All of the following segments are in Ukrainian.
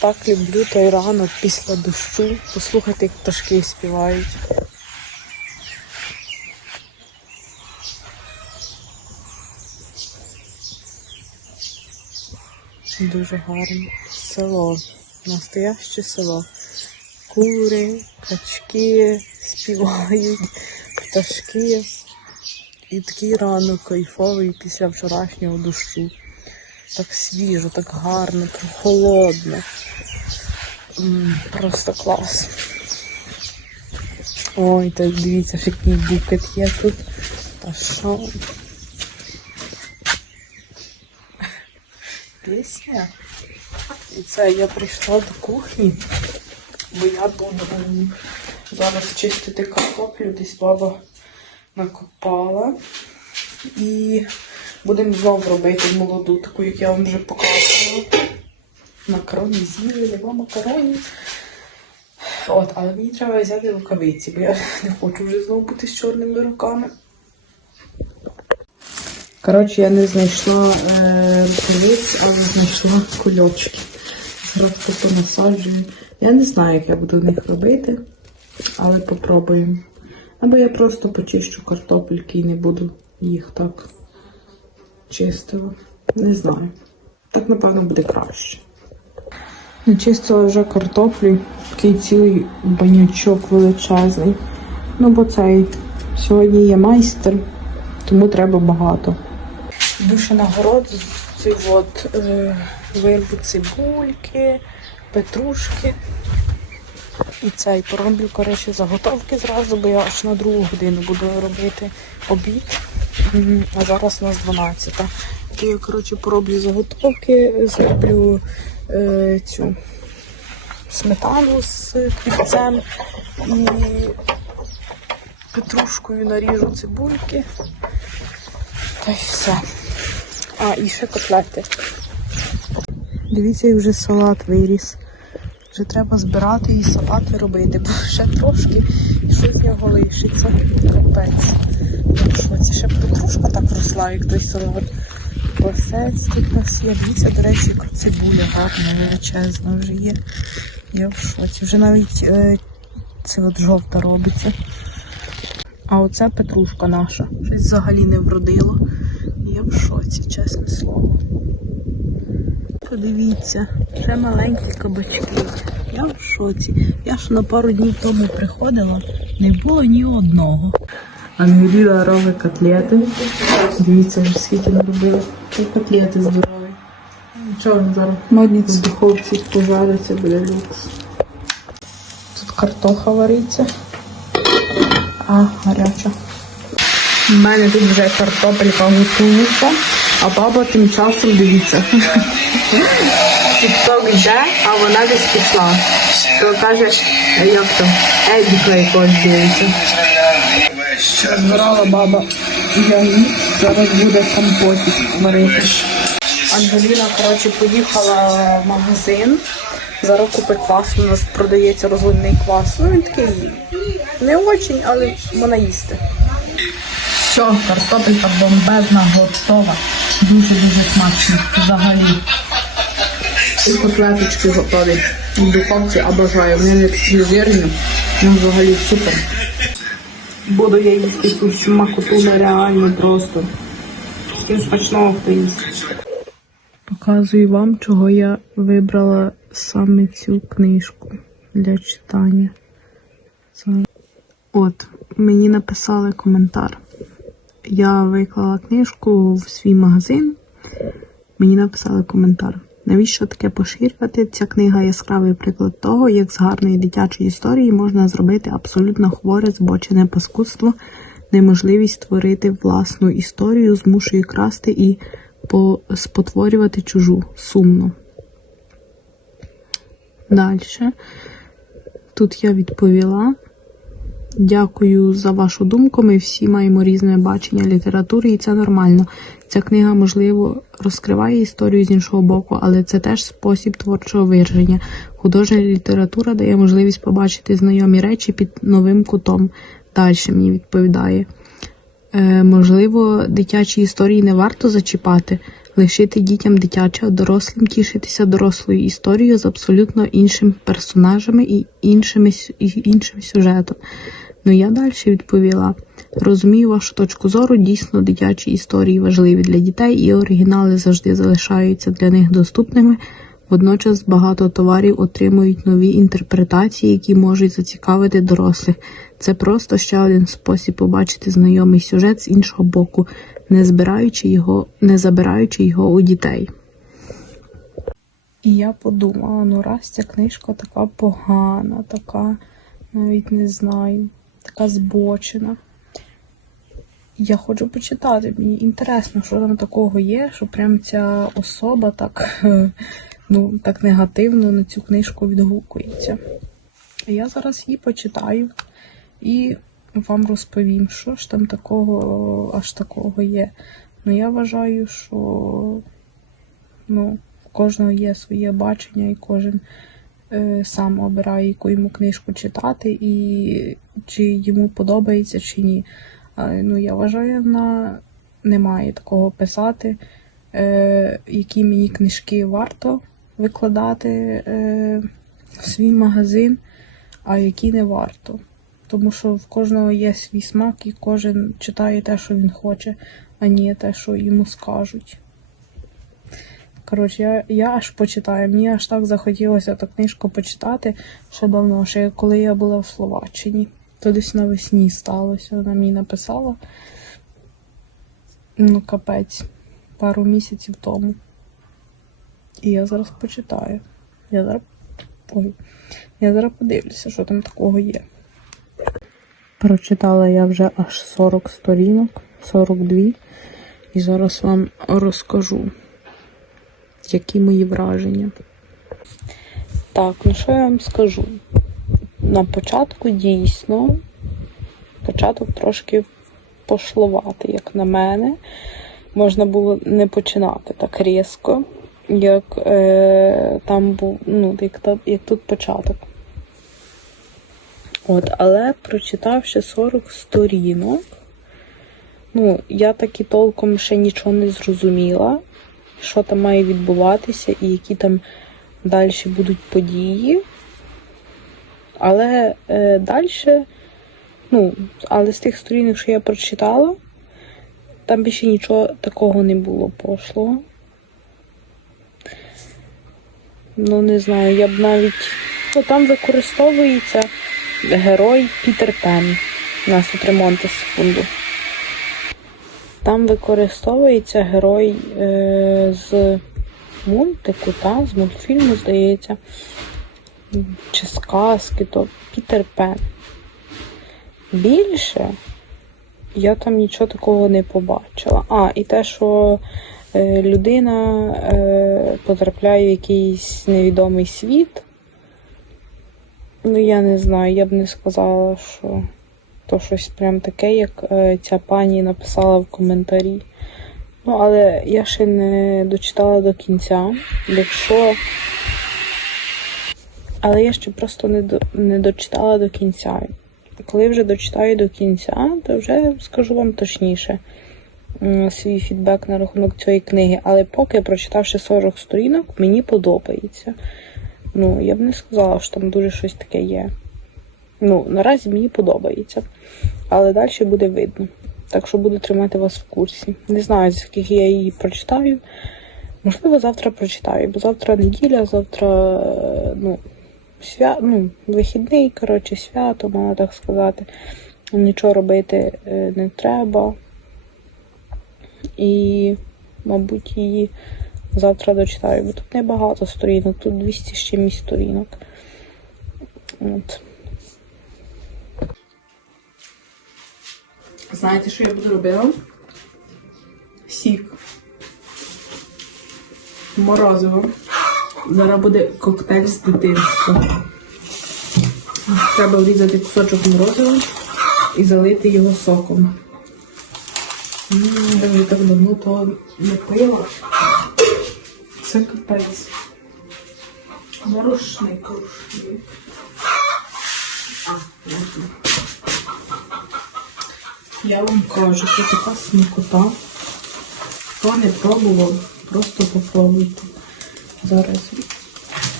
так люблю той ранок після дощу. Послухайте, як пташки співають. Дуже гарно. Село. Настояще село. Кури, качки співають, пташки. І такий ранок кайфовий після вчорашнього дощу. Так свіжо, так гарно, так холодно. Просто клас. Ой, так дивіться, який букет є тут. Та що? Пісня. І це я прийшла до кухні, бо я буду зараз чистити картоплю, десь баба накопала. І будемо знову робити молоду, таку, як я вам вже показувала. Макарони з'їли, нема макаронів. От, але мені треба взяти рукавиці, бо я не хочу вже знову бути з чорними руками. Коротше, я не знайшла е, рукавиць, але знайшла кульочки. Зараз тут насаджую. Я не знаю, як я буду в них робити, але попробуємо. Або я просто почищу картопельки і не буду їх так чистила. Не знаю. Так, напевно, буде краще. Начистила вже картоплю, такий цілий банячок величезний. Ну, бо цей сьогодні є майстер, тому треба багато. Йду ще на город, цей от е, вирву цибульки, петрушки. І цей пороблю, коротше, заготовки зразу, бо я аж на другу годину буду робити обід. А зараз у нас 12. То я, коротше, пороблю заготовки, зроблю е, цю сметану з хлібцем і петрушкою наріжу цибульки. Та й все. А, і ще котлети. Дивіться, як вже салат виріс. Вже треба збирати і салати робити, бо ще трошки і щось з нього лишиться. Капець. Це ще петрушка так росла, як той салат. Посець тут нас є. Дивіться, до речі, цибуля гарна, величезна вже є. Я в шоці. Вже навіть е, це от жовта робиться. А оце петрушка наша. Щось взагалі не вродило. Я в шоці, чесне слово. Подивіться, ще маленькі кабачки. Я в шоці. Я ж на пару днів тому приходила, не було ні одного. Ангеліна робить котлети. Дивіться, скільки наробила. Це котлети здорові. Нічого зараз модні в духовці пожариться, буде люкс. Тут картоха вариться. А, гаряча. У мене тут вже картопелька готується, а баба тим часом дивіться. Тікток йде, а вона десь пішла. То каже, як то, Едіка якось дивиться. Збирала баба яїць, зараз буде компотик варити. Ангеліна, коротше, поїхала в магазин. Зараз купить квас, у нас продається розливний квас. Ну він такий не очень, але вона їсти. Все, картопелька бомбезна, готова. Дуже-дуже смачно. Взагалі. І котлеточки готові. В духовці обожаю. Вони не такі жирні. Ну, взагалі супер. Буду я їсти цю смакоту нереально просто. Всім смачного хто їсть. Показую вам, чого я вибрала саме цю книжку для читання. От, мені написали коментар. Я виклала книжку в свій магазин. Мені написали коментар. Навіщо таке поширювати? Ця книга яскравий приклад того, як з гарної дитячої історії можна зробити абсолютно хворе збочене паскудство, неможливість створити власну історію, змушує красти і спотворювати чужу сумно. Далі. Тут я відповіла. Дякую за вашу думку. Ми всі маємо різне бачення літератури, і це нормально. Ця книга, можливо, розкриває історію з іншого боку, але це теж спосіб творчого вираження. Художня література дає можливість побачити знайомі речі під новим кутом. Далі мені відповідає. Е, можливо, дитячі історії не варто зачіпати, лишити дітям дитяче, а дорослим тішитися дорослою історією з абсолютно іншими персонажами і іншими, сю- і іншим сюжетом. Ну я далі відповіла. Розумію вашу точку зору, дійсно дитячі історії важливі для дітей, і оригінали завжди залишаються для них доступними. Водночас багато товарів отримують нові інтерпретації, які можуть зацікавити дорослих. Це просто ще один спосіб побачити знайомий сюжет з іншого боку, не збираючи його, не забираючи його у дітей. І я подумала: ну раз ця книжка така погана, така, навіть не знаю, така збочена. Я хочу почитати. Мені інтересно, що там такого є, що прям ця особа так, ну, так негативно на цю книжку відгукується. Я зараз її почитаю і вам розповім, що ж там такого аж такого є. Ну, я вважаю, що ну, в кожного є своє бачення, і кожен сам обирає, яку йому книжку читати, і чи йому подобається, чи ні. Ну, я вважаю, вона не має такого писати, е, які мені книжки варто викладати е, в свій магазин, а які не варто. Тому що в кожного є свій смак, і кожен читає те, що він хоче, а не те, що йому скажуть. Коротше, я, я аж почитаю. Мені аж так захотілося ту книжку почитати ще давно, ще коли я була в Словаччині. То десь навесні сталося. Вона мені написала. Ну, капець, пару місяців тому. І я зараз почитаю. Я зараз. Ой. Я зараз подивлюся, що там такого є. Прочитала я вже аж 40 сторінок, 42. І зараз вам розкажу, які мої враження. Так, ну що я вам скажу? На початку дійсно початок трошки пошлувати, як на мене. Можна було не починати так різко, як е, там був, ну, як, та- як тут початок. От, але прочитавши 40 сторінок, ну, я таки толком ще нічого не зрозуміла, що там має відбуватися і які там далі будуть події. Але е, далі, ну, але з тих сторінок, що я прочитала, там більше нічого такого не було пошлого. Ну, не знаю, я б навіть. Ну, там використовується герой Пітер Пен. У нас тут ремонти секунду. Там використовується герой е, з мультику, та, з мультфільму, здається, чи сказки, то Пітер Пен. Більше я там нічого такого не побачила. А, і те, що е, людина е, потрапляє в якийсь невідомий світ. Ну, я не знаю, я б не сказала, що то щось прям таке, як е, ця пані написала в коментарі. Ну, але я ще не дочитала до кінця. Якщо. Але я ще просто не, до... не дочитала до кінця. Коли вже дочитаю до кінця, то вже скажу вам точніше свій фідбек на рахунок цієї книги. Але поки, прочитавши 40 сторінок, мені подобається. Ну, я б не сказала, що там дуже щось таке є. Ну, наразі мені подобається. Але далі буде видно. Так що буду тримати вас в курсі. Не знаю, яких я її прочитаю. Можливо, завтра прочитаю, бо завтра неділя, завтра, е, ну, свя... ну, вихідний, коротше, свято, можна так сказати. Нічого робити е, не треба. І, мабуть, її завтра дочитаю, бо тут небагато сторінок, тут 200 з чимось сторінок. От. Знаєте, що я буду робити? Сік. Морозиво. Зараз буде коктейль з дитинства. Треба врізати кусочок морозива і залити його соком. Я вже так давно то не пила. Це капець. Морошник рушник. А, можна. Я вам кажу, це така смакота. Хто не пробував, Просто попробуйте. Зараз.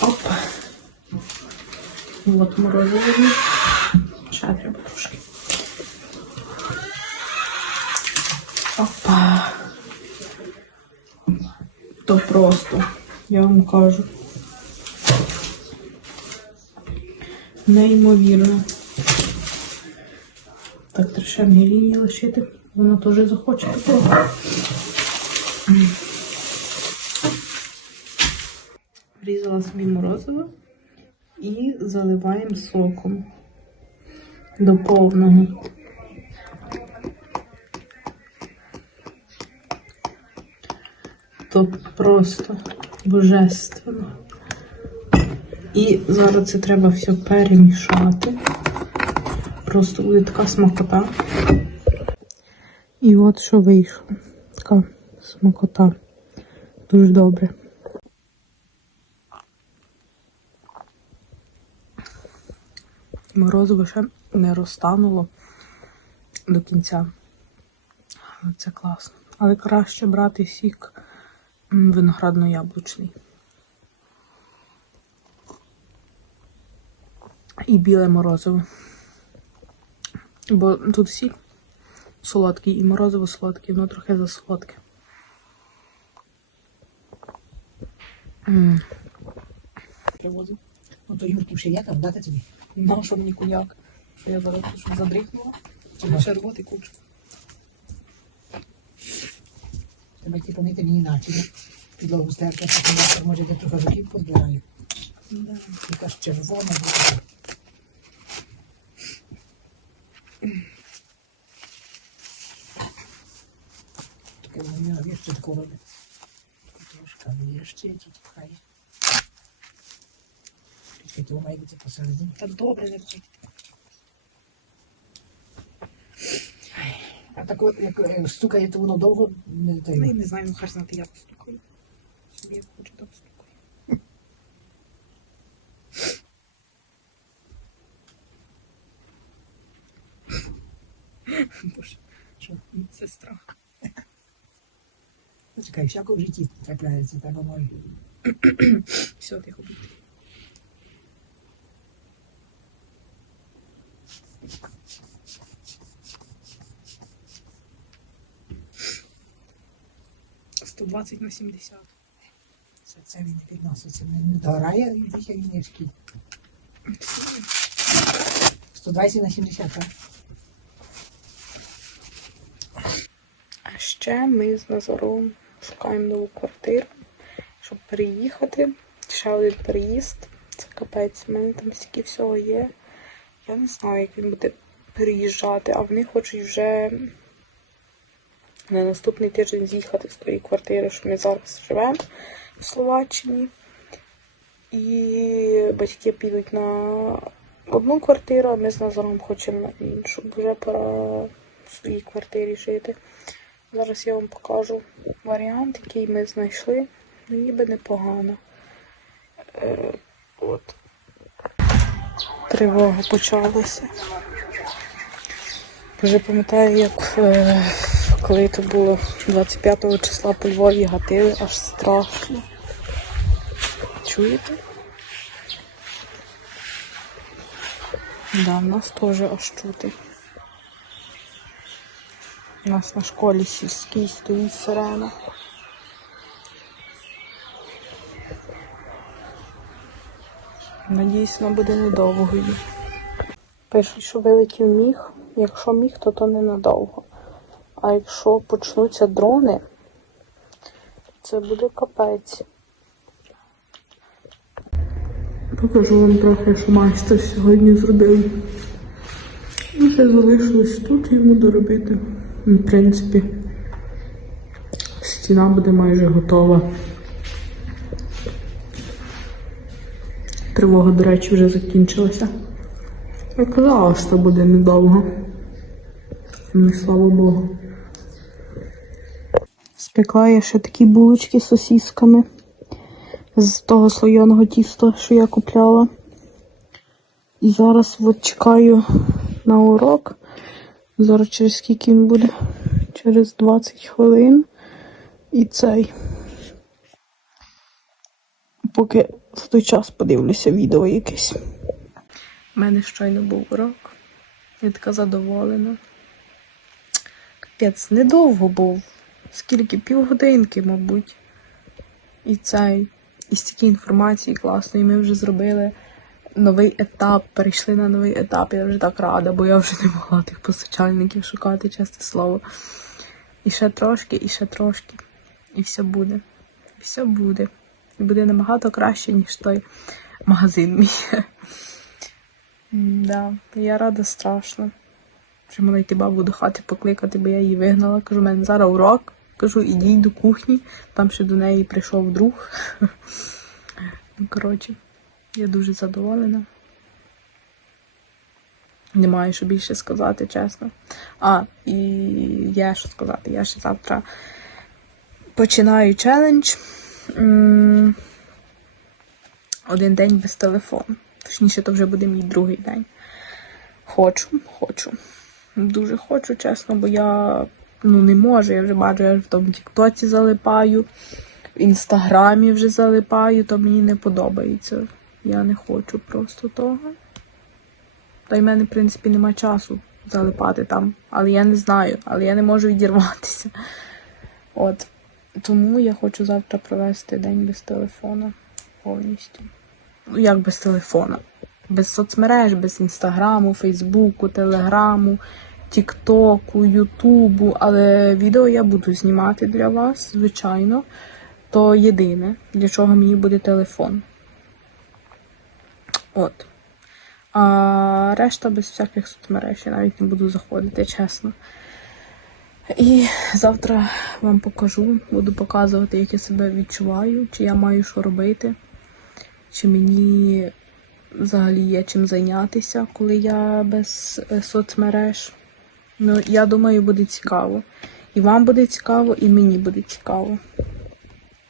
Оп. От морозиво. Ще треба трошки. Опа. То просто, я вам кажу. Неймовірно. Ще Ангеліні лишити. Вона теж захоче такого. Різала собі морозиво і заливаємо соком до повного. То просто божественно. І зараз це треба все перемішати. Просто буде така смакота. І от що вийшло. Така смакота. Дуже добре. Морозиво ще не розтануло до кінця. Це класно. Але краще брати сік виноградно-яблучний. І біле морозиво. Бо тут сік солодкий і морозиво солодке, воно трохи засолодке. Привозив. Ну то Юрків ще є там, дати тобі. На що мені куняк? Що я зараз тут щоб задрихнула? Чи ще рвати кучу? Треба йти помити мені наче. Підлогу стерка, може я трохи жуків позбираю. Яка ж червона буде. Таке вона віще такого робить. Трошка віще, тут хай. Тільки то має бути посередині. Так добре не вчить. А так от, як е, стукає, то воно довго не Ну, я не знаю, ну хай знати, як стукаю. Собі як хочу, так Боже, Що? сестра. Ну, Чекай, всяко в житті трапляється, треба мої. Все, тихо будь. Сто двадцять на сімдесят. Це, це він не підноситься. Не, догорає і десь гнічки. 120 на 70, так? А ще ми з Назаром шукаємо нову квартиру, щоб переїхати. Ще один переїзд. Це капець, у мене там стільки всього є. Я не знаю, як він буде переїжджати, а вони хочуть вже на наступний тиждень з'їхати з тої квартири, що ми зараз живемо в Словаччині. І батьки підуть на одну квартиру, а ми з Назаром хочемо на іншу, вже пора в своїй квартирі жити. Зараз я вам покажу варіант, який ми знайшли. Ну, ніби непогано. Е, от. Тривога почалася. Вже пам'ятаю, як е, коли це було 25 числа по Львові гатили, аж страшно. Чуєте? Да, нас теж аж чути. У нас на школі сільській стоїть сирена. Надіюсь, вона буде недовгою. Пишуть, що вилетів міг. Якщо міг, то то ненадовго. А якщо почнуться дрони, це буде капець. Покажу вам трохи, що майстер сьогодні зробив. Ну, ще залишилось тут йому доробити. В принципі, стіна буде майже готова. Тривога, до речі, вже закінчилася. Я казала, що буде недовго. Ну, слава Богу. Спекла я ще такі булочки з сосісками з того слоєного тіста, що я купляла. І зараз от чекаю на урок. Зараз через скільки він буде? Через 20 хвилин. І цей. поки в той час подивлюся відео якесь. У мене щойно був урок. Я така задоволена. Капець, недовго був. Скільки? Півгодинки, мабуть. І цей, і стільки інформації класної. Ми вже зробили новий етап, перейшли на новий етап. Я вже так рада, бо я вже не могла тих постачальників шукати, чесне слово. І ще трошки, і ще трошки. І все буде. І все буде. І буде набагато краще, ніж той магазин мій. Да, я рада страшно. Вже мала йти бабу до хати покликати, бо я її вигнала. Кажу, у мене зараз урок. Кажу, ідіть до кухні. Там ще до неї прийшов друг. Ну, коротше, я дуже задоволена. Немає що більше сказати, чесно. А, і є що сказати. Я ще завтра починаю челендж. Один день без телефону. Точніше, то вже буде мій другий день. Хочу, хочу. Дуже хочу, чесно, бо я ну, не можу. Я вже бачу, я в тому Тіктоці залипаю, в інстаграмі вже залипаю, то мені не подобається. Я не хочу просто того. Та й в мене, в принципі, нема часу залипати там. Але я не знаю, але я не можу відірватися. От. Тому я хочу завтра провести день без телефона повністю. Ну, як без телефона? Без соцмереж, без інстаграму, фейсбуку, телеграму, тіктоку, ютубу. Але відео я буду знімати для вас, звичайно. То єдине, для чого мені буде телефон. От. А решта без всяких соцмереж. Я навіть не буду заходити, чесно. І завтра вам покажу, буду показувати, як я себе відчуваю, чи я маю що робити, чи мені взагалі є чим зайнятися, коли я без е, соцмереж. Ну, я думаю, буде цікаво. І вам буде цікаво, і мені буде цікаво.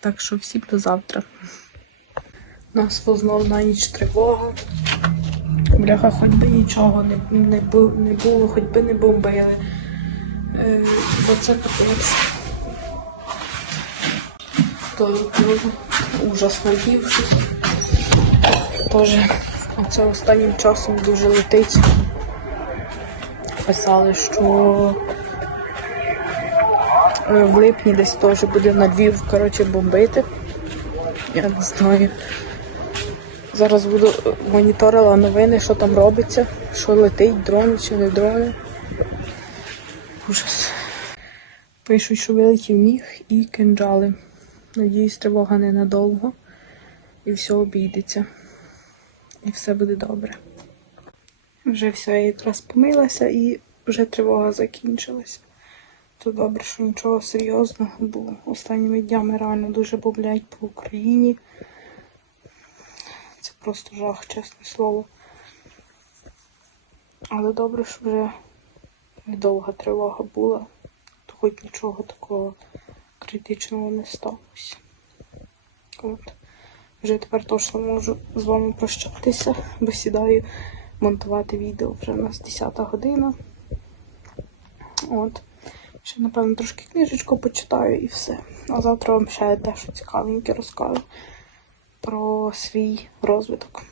Так що всім до завтра. Нас знов на ніч тривога. Бляха, хоч би нічого не, не, не було, хоч би не бомбили. Е, бо це капець. То ну, ужас надів щось. Тоже оце останнім часом дуже летить. Писали, що е, в липні десь теж буде на Львів, коротше, бомбити. Я не знаю. Зараз буду е, моніторила новини, що там робиться, що летить, дрони чи не дрони. Ужас. Пишуть, що вилетів міг і кинджали. Надіюсь, тривога ненадовго. І все обійдеться. І все буде добре. Вже все, я якраз помилася і вже тривога закінчилася. То добре, що нічого серйозного, бо останніми днями реально дуже бомблять по Україні. Просто жах, чесне слово. Але добре, що вже недовга тривога була, то хоч нічого такого критичного не сталося. От. Вже тепер точно можу з вами прощатися, бо сідаю монтувати відео. Вже у нас 10 година. От. Ще, напевно, трошки книжечку почитаю і все. А завтра вам ще дещо цікавеньке розкажу про свій розвиток.